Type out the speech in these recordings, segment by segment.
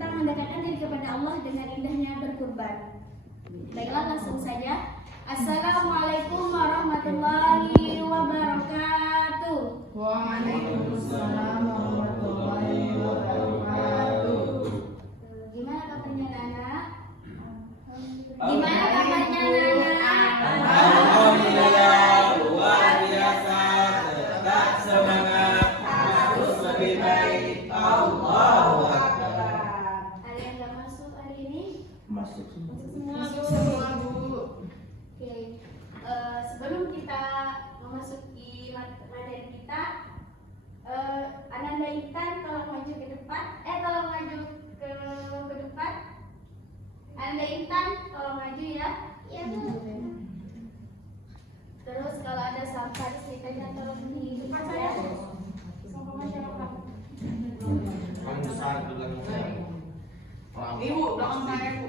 tentang mendekatkan diri kepada Allah dengan indahnya berkurban. Baiklah, langsung saja. Assalamualaikum warahmatullahi wabarakatuh. Waalaikumsalam warahmatullahi wabarakatuh. Gimana kabarnya anak-anak? Gimana kabarnya anak-anak? Alhamdulillah, luar biasa, tetap semangat, harus lebih baik. Allahu Akbar. Ada yang nggak masuk hari ini? Masuk Semua Bu. Oke. Sebelum kita memasuki materi kita, Ananda Intan tolong maju ke depan. Tolong maju ke depan. Ananda Intan tolong maju ya. Iya Bu. Terus kalau ada sampah di sekitarnya tolong di depan saya. Sampah masyarakat. Kamu besar juga. Ibu, belakang saya Bu.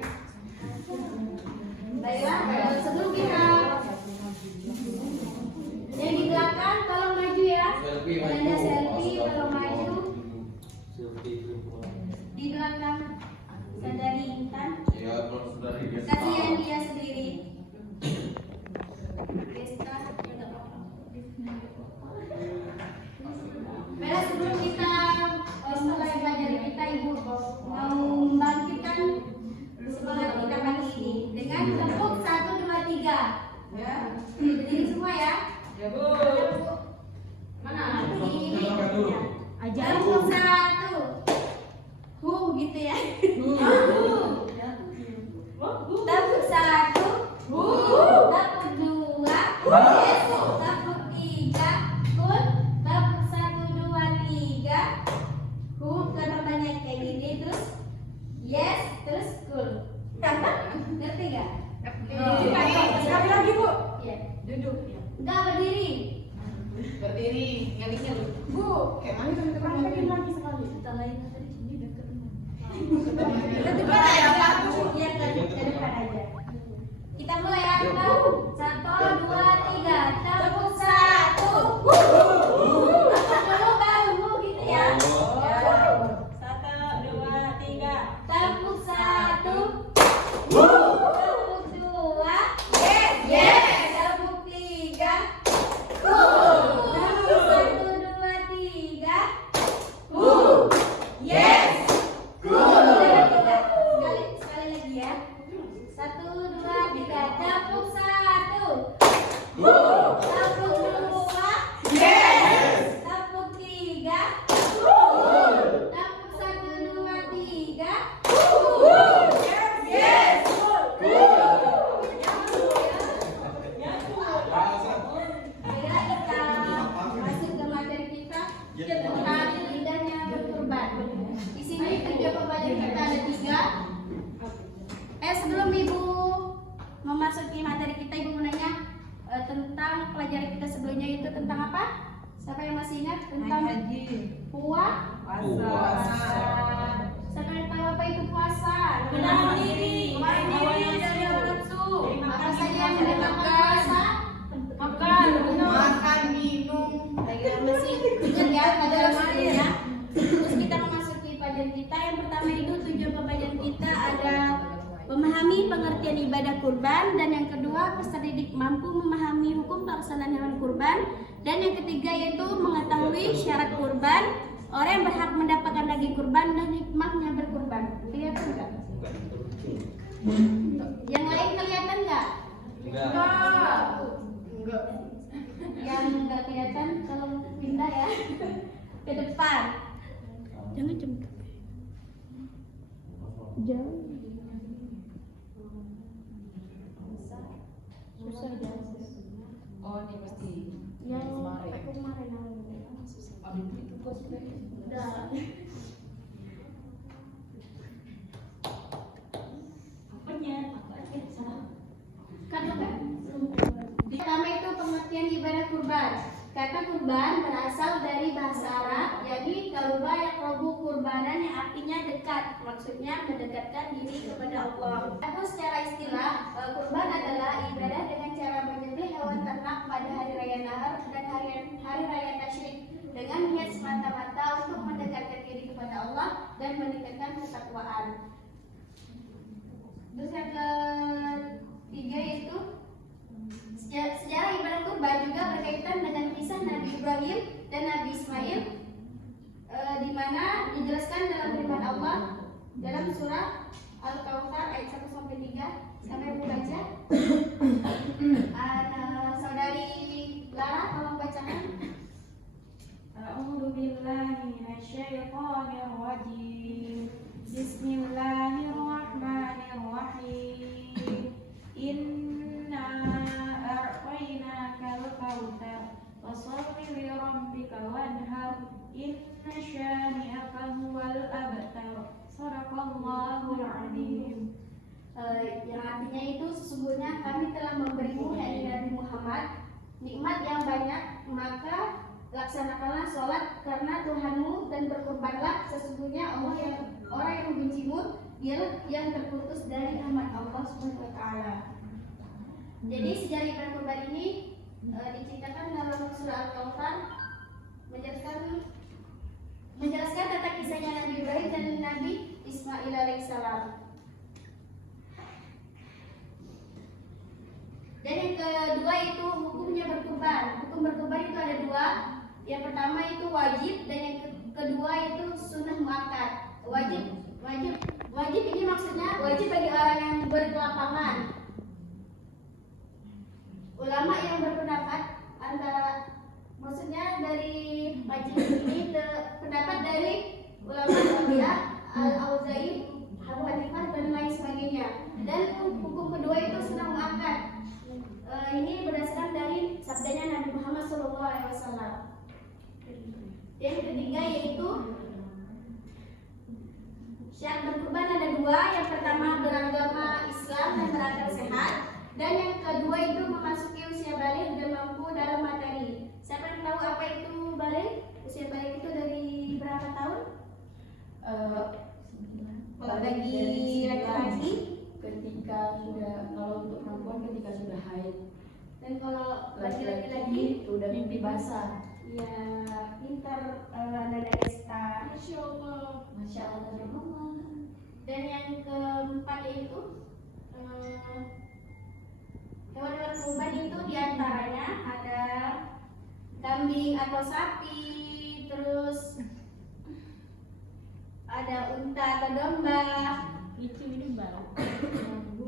Baiklah, sebelum kita yang di belakang tolong maju ya. Ananda selfie tolong maju. Di belakang saudari Intan. Ya, kalau sudah Kasihan dia sendiri. Desta, ya nggak apa-apa. Baiklah, sebelum kita mulai belajar kita, Ibu mau membangkitkan semangat kita pagi ini dengan tepuk 1, 2, 3. Ya. Berdiri semua ya. Ya Bu. Mana? Ini. Aja. Tepuk 1. Gitu ya. Tepuk 1. Tepuk 2. Yes. Tepuk 3. Kun. Tepuk 1, 2, 3. Karena banyak kayak gini terus. Yes. Terus cool. Ngerti nggak? Sekali lagi Bu. Iya. Duduk. Enggak, berdiri. Berdiri. Ngalingnya Bu. Bu. Mana teman-teman lagi sekali. Kita lain tadi sini dekat rumah. Kita depan ya Pak Bu. Iya, ke depan aja. Kita mulai ya, Pak. 1, 2, 3. Tepuk 1. Kalau baru gitu ya. 1, 2, 3. Tepuk 1. Tepuk 2. Yes. Tepuk 3. Tepuk 1, 2, 3. Yes. Sekali lagi ya. 1, 2, 3. Tepuk 1. Tepuk 2. Yes. Tepuk 3. Tepuk 1, 2, 3. Yes. Baiklah, kita masuk ke materi kita tentang indahnya berkurban. Di sini tujuan pembelajaran kita ada 3. Sebelum Ibu memasuki materi kita, Ibu mau nanya tentang pelajaran kita sebelumnya itu tentang apa? Siapa yang masih ingat tentang puasa? Siapa yang tahu apa itu puasa? Menahan diri. Menahan dari hawa nafsu. Apa saja yang dinamakan puasa? Makan, minum. Masih ingat ya pelajaran sebelumnya. Terus kita memasuki pelajaran kita. Yang pertama itu tujuan pembelajaran kita ada memahami pengertian ibadah kurban, dan yang kedua peserta didik mampu memahami hukum pelaksanaan hewan kurban, dan yang ketiga yaitu mengetahui syarat kurban, orang yang berhak mendapatkan daging kurban, dan hikmahnya berkurban. Kelihatan nggak? Yang lain kelihatan nggak? Enggak. Yang nggak kelihatan tolong pindah ya ke depan. Jangan jemput. Jauh. Susah ya. Oh, ini pasti. Yang kemarin Itu bos udah. Pertama itu pengertian ibadah kurban. Kata kurban berasal dari bahasa Arab, yakni karuba yaqrabu kurbanan, yang artinya dekat, maksudnya mendekatkan diri kepada Allah. Adapun secara istilah, kurban adalah ibadah dengan cara menyembelih hewan ternak pada hari raya Nahar dan hari raya Tasyrik dengan niat semata-mata untuk mendekatkan diri kepada Allah dan meningkatkan ketakwaan. Terus yang ketiga yaitu sejarah ibadah kurban juga berkaitan dengan kisah Nabi Ibrahim dan Nabi Ismail, di mana dijelaskan dalam firman Allah dalam surah Al-Kautsar ayat 1 sampai 3. Siapa yang mau baca? Saudari Lara, tolong bacakan. A'udzu billahi minasyaitonir rajim. Bismillahirrahmanirrahim. Inna a'tainakal kautsar fasholli li rabbika wanhar. Inna syani'aka huwal abtar. Shadaqallahul azim. Yang artinya itu sesungguhnya kami telah memberimu hai Nabi Muhammad nikmat yang banyak, maka laksanakanlah sholat karena Tuhanmu dan berkorbanlah, sesungguhnya orang yang membencimu dialah yang terputus dari rahmat Allah Subhanahu wa taala. Jadi sejarah ibadah kurban ini diceritakan dalam surah Al-Kautsar, menjelaskan tentang kisahnya Nabi Ibrahim dan Nabi Ismail alaihissalam. Dan yang kedua itu hukumnya berkurban. Hukum berkurban itu ada dua. Yang pertama itu wajib dan yang kedua itu sunnah muakkad. Wajib ini maksudnya wajib bagi orang yang berkelapangan. Ulama yang berpendapat maksudnya dari wajib ini pendapat dari ulama Syafi'iyah, Al-Auza'i, Abu Hanifah dan lain sebagainya. Dan hukum kedua itu sunnah muakkad. Ini berdasarkan dari sabdanya Nabi Muhammad SAW. Yang ketiga yaitu syarat berkurban ada dua. Yang pertama beragama Islam dan berakal sehat, dan yang kedua itu memasuki usia balik dan mampu dalam materi. Siapa yang tahu apa itu balik? Usia balik itu dari berapa tahun? Bagi laki-laki Ketika sudah, kalau untuk perempuan ketika sudah haid, dan kalau bagi laki-laki laki-laki udah mimpi basah. ya pintar Nada Desta. Masya Allah dari mama. Dan yang keempat yaitu hewan-hewan kurban itu diantaranya ada kambing atau sapi, terus ada unta atau domba.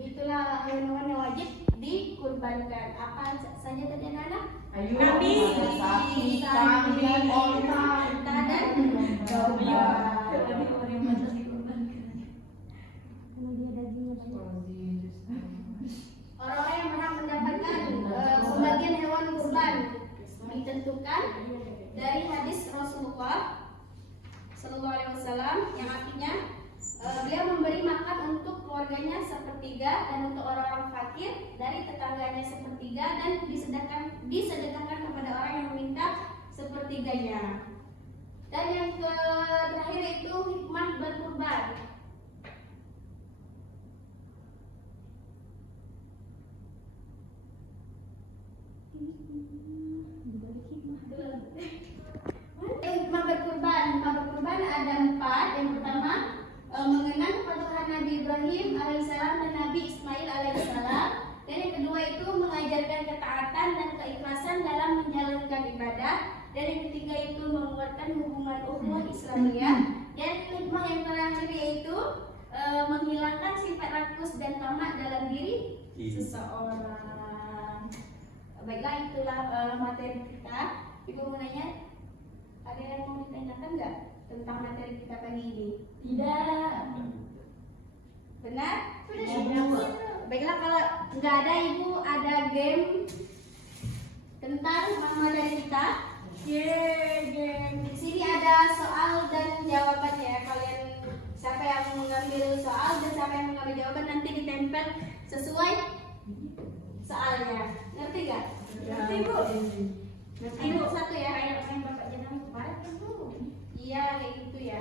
Itulah hewan-hewan yang wajib dikurbankan. Apa saja tadi anak-anak? Kambing, sapi, kambing, onta, dan domba. Orang-orang yang berhak mendapatkan pembagian hewan kurban ditentukan dari hadis Rasulullah Sallallahu Alaihi Wasallam yang artinya beliau memberi makan untuk keluarganya sepertiga dan untuk orang-orang fakir dari tetangganya sepertiga, dan disedekahkan kepada orang yang meminta sepertiganya. Dan yang terakhir itu hikmah berkurban. Hikmah berkurban ada 4. Yang pertama mengenang kepatuhan Nabi Ibrahim alaihissalam dan Nabi Ismail alaihissalam. Dan yang kedua itu mengajarkan ketaatan dan keikhlasan dalam menjalankan ibadah. Dan yang ketiga itu menguatkan hubungan ukhuwah Islamiyah. Dan hikmah yang terakhir yaitu menghilangkan sifat rakus dan tamak dalam diri seseorang. Baiklah, itulah materi kita. Ibu mau nanya, ada yang mau ditanyakan nggak tentang materi kita pagi ini? Tidak. Benar? Sudah. Baiklah, kalau nggak ada ibu, ada game tentang materi kita. Game. Di sini ada soal dan jawabannya. Kalian siapa yang mengambil soal dan siapa yang mengambil jawaban nanti ditempel sesuai soalnya. Ngerti nggak? Ngerti bu? Ngerti bu? Satu ya. Kayak yang bapak jenang kemarin kan bu? Iya kayak gitu ya.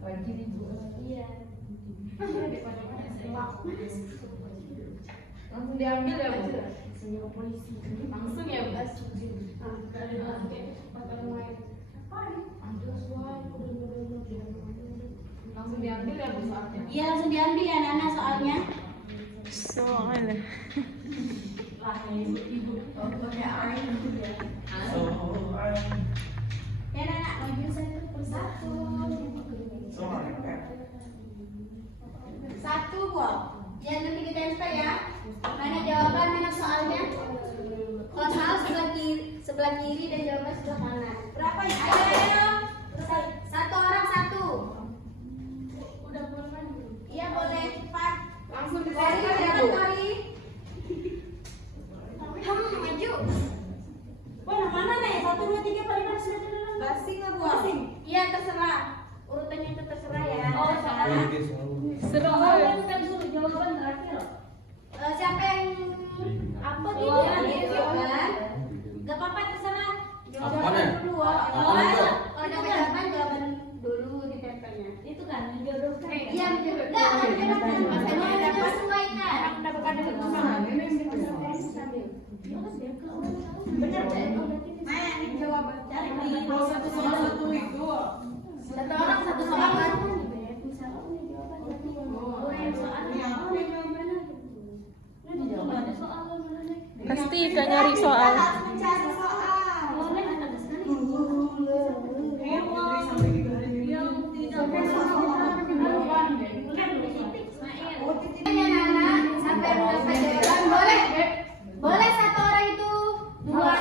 Wajib ibu. Iya. langsung diambil ya bu. Senyum polisi. Langsung ya bu. Langsung diambil ya Bu soalnya. Iya langsung diambil ya Nana soalnya. Soal. Ya Nana maju satu persatu. Satu kok. Ya nanti kita coba ya. Mana jawaban mana soalnya? Kalau soal sebelah kiri dan jawaban sebelah kanan. Berapa ya? Ayo. Satu orang satu. Udah boleh. Iya boleh cepat. Langsung Kori disesuaikan ya cepat Bu. Kori. Maju. Wah mana nih? 1, 2, 3, 4, 5, 6, 7, 8. Basing nggak Bu? Iya terserah. Urutannya itu terserah ya. Oh, soalnya. Seru. Bukan dulu jawaban terakhir. Siapa yang apa gitu Oh, ya? iya. Jawaban. Gak apa-apa terserah. Apanya? Dulu. Apanya? Kalau dapat jawaban jawaban dulu di tempelnya. Itu kan menjodohkan. Iya menjodohkan. Enggak, menjodohkan. Maksudnya ada menyesuaikan. Mendapatkan duit tunangan ini yang dipesan. Benar deh. Nah, ini jawaban. Cari Kalau satu soal satu itu. satu orang satu soal. Pasti Kak nyari soal. Mencari soal. Ya Nana, sampai mendapat jawaban boleh. Boleh satu orang itu dua.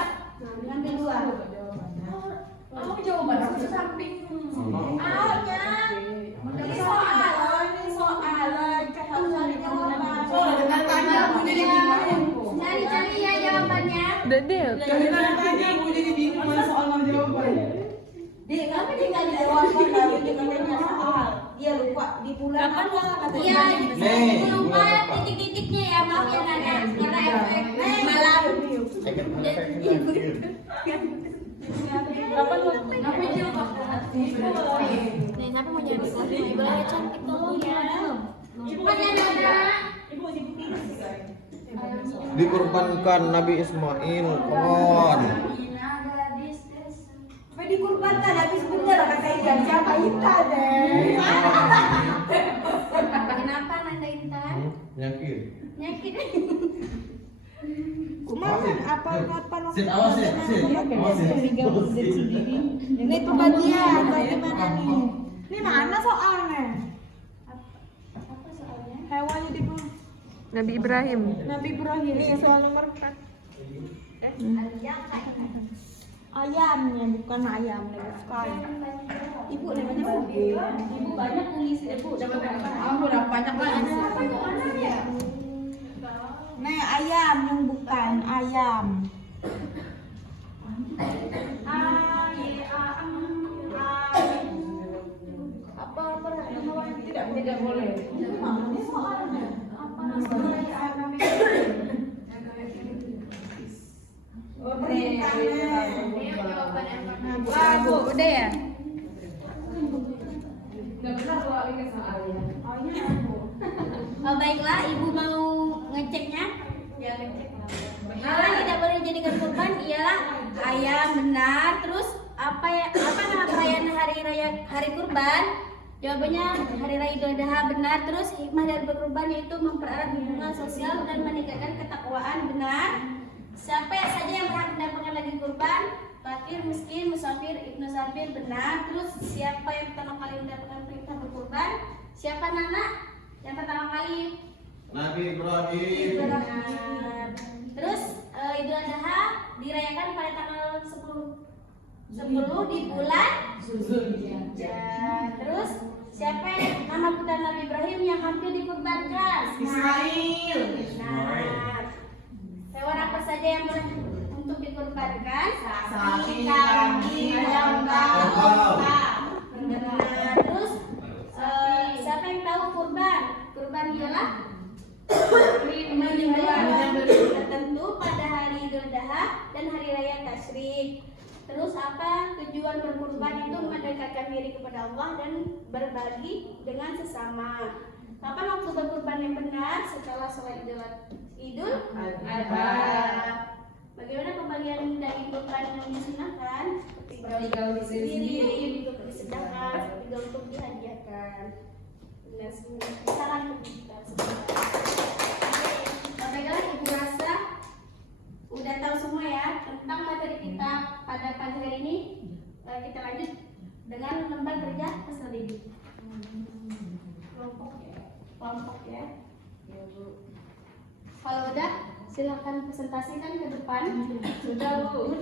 Ngambil dua. Kamu jawaban aku di samping. Awalnya ini soal harus cari jawaban. Dengan tanya aku jadi bingung. Cari ya jawabannya. Dede. Dengan tanya aku jadi bingung mana soal mana jawaban. Dia kenapa dia nggak dijawabkan lalu dia katanya soal. Dia lupa di bulan apa katanya. Iya, Nih, lupa bulan apa? titik-titiknya ya maaf ya Nana. Karena efek malam. Apa jawab? Nih, siapa mau jadi boleh cantik tolong ya. Cepat ya Nana. Dikorbankan Nabi Ismail, kon. Apa dikurbankan habis bener kata Ian siapa Intan deh. Kenapa Nanda Intan? Yakin. Nyakit. Kumakan apa kapan Sit, awas sit, sit. Awas sit. Ini pembagian bagaimana nih? Ini mana soalnya? Apa soalnya? Hewannya di Nabi Ibrahim. Nabi Ibrahim ini soal nomor 4. Ayamnya bukan ayam bukan. Ibu namanya Ibu banyak tulis ibu dapat berapa? Aku udah banyak banget. Nih ayam yang bukan ayam. Tidak boleh. Ini soalnya apa namanya ayam Nabi Oh, Bu, udah ya? Nggak benar soal ini soalnya. Oh, baiklah, Ibu mau ngeceknya? Ya, ngecek. Benar tidak boleh dijadikan kurban ialah ayam benar. Terus apa nama perayaan hari kurban? Jawabannya hari raya Idul Adha benar. Terus hikmah dari berkurban yaitu mempererat hubungan sosial dan meningkatkan ketakwaan benar. Siapa saja yang berhak mendapatkan daging kurban? Fakir, miskin, musafir, ibnu safir benar. Terus siapa yang pertama kali mendapatkan perintah berkurban? Siapa Nana? Yang pertama kali Nabi Ibrahim. benar. Terus Idul Adha dirayakan pada tanggal 10 di bulan Zulhijjah. Terus siapa yang nama putra Nabi Ibrahim yang hampir dikurbankan? Ismail. Benar. Hewan apa saja yang boleh untuk dikurbankan? Sapi, kambing, ayam, Kerbau. Benar. Terus siapa yang tahu kurban? Kurban ialah menyembelih tertentu pada hari Idul Adha dan hari raya Tasyrik. Terus apa tujuan berkurban itu mendekatkan diri kepada Allah dan berbagi dengan sesama. Kapan waktu berkurban yang benar? Setelah sholat Idul Adha. Bagaimana pembagian daging kurban yang disunahkan? Tinggal di sini. kurban. Nah, silakan kita sebentar. Baiklah, Ibu rasa udah tahu semua ya tentang materi kita pada pagi hari ini. Kita lanjut dengan lembar kerja strategi. Kelompok ya. Ya, Bu. Kalau udah, silakan presentasikan ke depan. Sudah, Bu.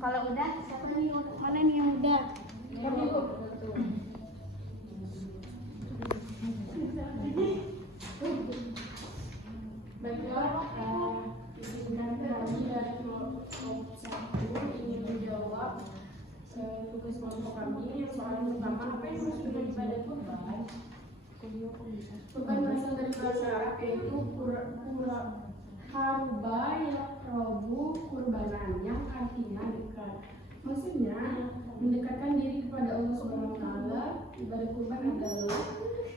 Kalau udah, siapa nih? Mana nih yang udah? Kami, Bu. Baiklah, izinkan kami dari kelompok 1 ingin menjawab tugas kelompok kami yang soal pertama, apa yang maksud dengan ibadah kurban? Kurban berasal dari bahasa Arab yaitu haruba robu kurbanan yang artinya dekat. Maksudnya mendekatkan diri kepada Allah Subhanahu wa taala. Ibadah kurban adalah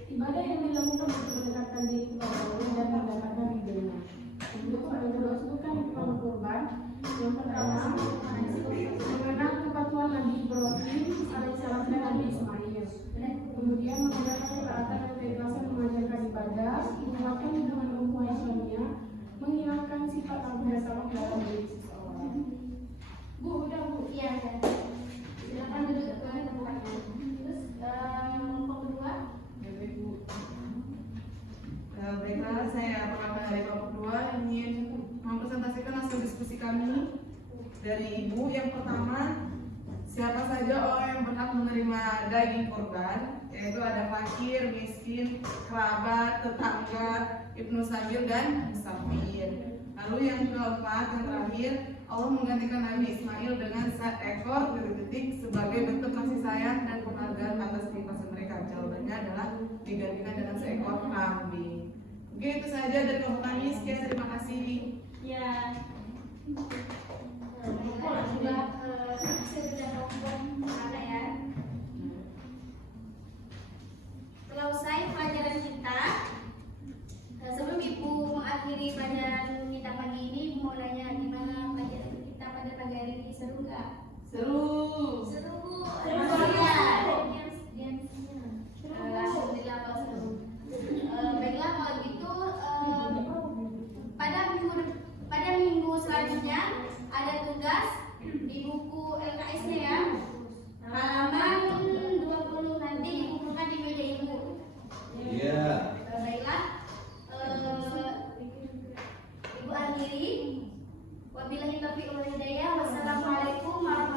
ibadah yang dilakukan untuk mendekatkan diri kepada Allah dan mendapatkan ridhonya. Untuk Allah sebutkan kepada kurban. Yang pertama, mengenal kepatuhan Nabi Ibrahim alaihissalam dan Nabi Ismail. Kemudian menggunakan ketaatan dan keikhlasan mengajarkan ibadah, menguatkan hubungan ukhuwah Islamiyah, menghilangkan sifat aku dan sama dalam diri seseorang. Bu, udah Bu. Iya, ya. Silakan duduk ke tempatnya. Terus kelompok kedua. Baiklah, saya perwakilan dari kelompok 2 ingin mempresentasikan hasil diskusi kami dari Ibu. Yang pertama, siapa saja orang yang berhak menerima daging kurban, yaitu ada fakir, miskin, kerabat, tetangga, ibnu sabil dan musafir. Lalu yang keempat, yang terakhir, Allah menggantikan Nabi Ismail dengan 1 ekor detik sebagai bentuk kasih sayang dan penghargaan atas keikhlasan mereka. Jawabannya adalah digantikan dengan 1 ekor kambing. Oke, itu saja dari kelompok kami. Sekian, terima kasih. Ya. Hasil kerja kelompok mana ya? Setelah usai pelajaran kita, sebelum Ibu mengakhiri pelajaran kita pagi ini, Ibu mau nanya gimana pelajaran kita pada pagi hari ini, seru nggak? Seru. Seru Bu. Ya. Alhamdulillah kalau seru. Baiklah kalau gitu pada minggu selanjutnya ada tugas di buku LKS-nya ya. Halaman 20 nanti dikumpulkan di meja Ibu. Iya. Baiklah. Ibu akhiri. Wabillahi taufiq wal hidayah. Wassalamualaikum warahmatullahi wabarakatuh.